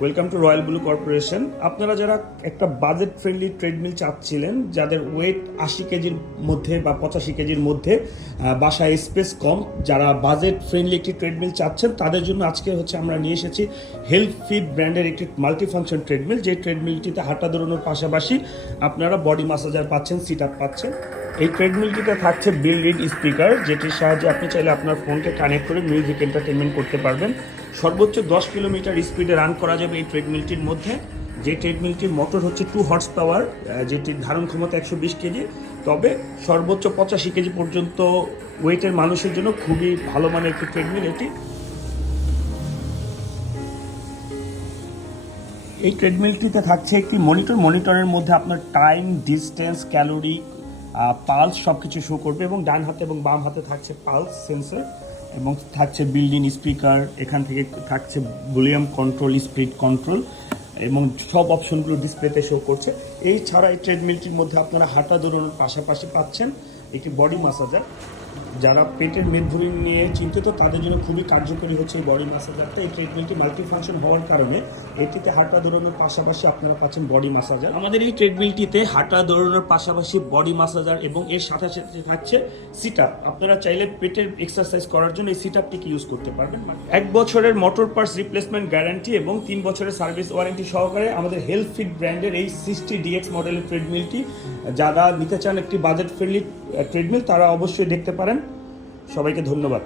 Welcome to royal blue corporation. আপনারা যারা একটা বাজেট ফ্রেন্ডলি ট্রেডমিল চাচ্ছিলেন, যাদের ওয়েট 80 কেজির মধ্যে বা 85 কেজির মধ্যে, বাসায় স্পেস কম, যারা বাজেট ফ্রেন্ডলি একটি ট্রেডমিল চাচ্ছেন, তাদের জন্য আজকে আমরা নিয়ে এসেছি হেলথ ফিট ব্র্যান্ডের একটি মাল্টিফাংশন ট্রেডমিল। যে ট্রেডমিলটিতে হাঁটা দৌড়ানোর পাশাপাশি আপনারা বডি মাসাজার পাচ্ছেন, সিট আপ পাচ্ছেন। এই ট্রেডমিলটিতে থাকছে বিল্ড ইন স্পিকার, যেটির সাহায্যে আপনি চাইলে আপনার ফোনকে কানেক্ট করে মিউজিক এন্টারটেনমেন্ট করতে পারবেন। সর্বোচ্চ 10 কিলোমিটার স্পিডে রান করা যাবে এই ট্রেডমিলটির মধ্যে। যে ট্রেডমিলটির মোটর হচ্ছে 2 হর্স পাওয়ার, যেটির ধারণ ক্ষমতা 120 কেজি, তবে সর্বোচ্চ 85 কেজি পর্যন্ত ওয়েটের মানুষের জন্য খুবই ভালো মানের একটি ট্রেডমিল এটি। এই ট্রেডমিলটিতে থাকছে একটি মনিটরের মধ্যে আপনার টাইম, ডিস্টেন্স, ক্যালোরি, পালস সব কিছু শো করবে, এবং ডান হাতে এবং বাম হাতে থাকছে পালস সেন্সর, এবং থাকছে বিল্ড ইন স্পিকার। এখান থেকে থাকছে ভলিউম কন্ট্রোল, স্পিড কন্ট্রোল, এবং সব অপশনগুলো ডিসপ্লেতে শো করছে। এই ছাড়া এই ট্রেডমিলটির মধ্যে আপনারা হাঁটা দৌড়ানোর পাশাপাশি পাচ্ছেন একটি বডি মাসাজার। যারা পেটের মেদভুঁড়ি নিয়ে চিন্তিত, তাদের জন্য খুবই কার্যকরী হচ্ছে এই বডি মাসাজারটা। এই ট্রিটমেন্টটি মাল্টিফাংশন হওয়ার কারণে এটিতে হাঁটা দৌড়ানোর পাশাপাশি আপনারা পাচ্ছেন বডি মাসাজার। আমাদের এই ট্রেডমিলটিতে হাঁটা দৌড়ানোর পাশাপাশি বডি মাসাজার এবং এর সাথে সাথে থাকছে সিট আপ। আপনারা চাইলে পেটের এক্সারসাইজ করার জন্য এই সিট আপটিকে ইউজ করতে পারবেন। 1 বছরের মোটর পার্টস রিপ্লেসমেন্ট গ্যারান্টি এবং 3 বছরের সার্ভিস ওয়ারেন্টি সহকারে আমাদের হেলথ ফিট ব্র্যান্ডের এই 60DX মডেলের ট্রেডমিলটি যারা নিতে চান একটি বাজেট ফ্রেন্ডলি ট্রেডমিল, তারা অবশ্যই দেখতে পারেন। সবাইকে ধন্যবাদ।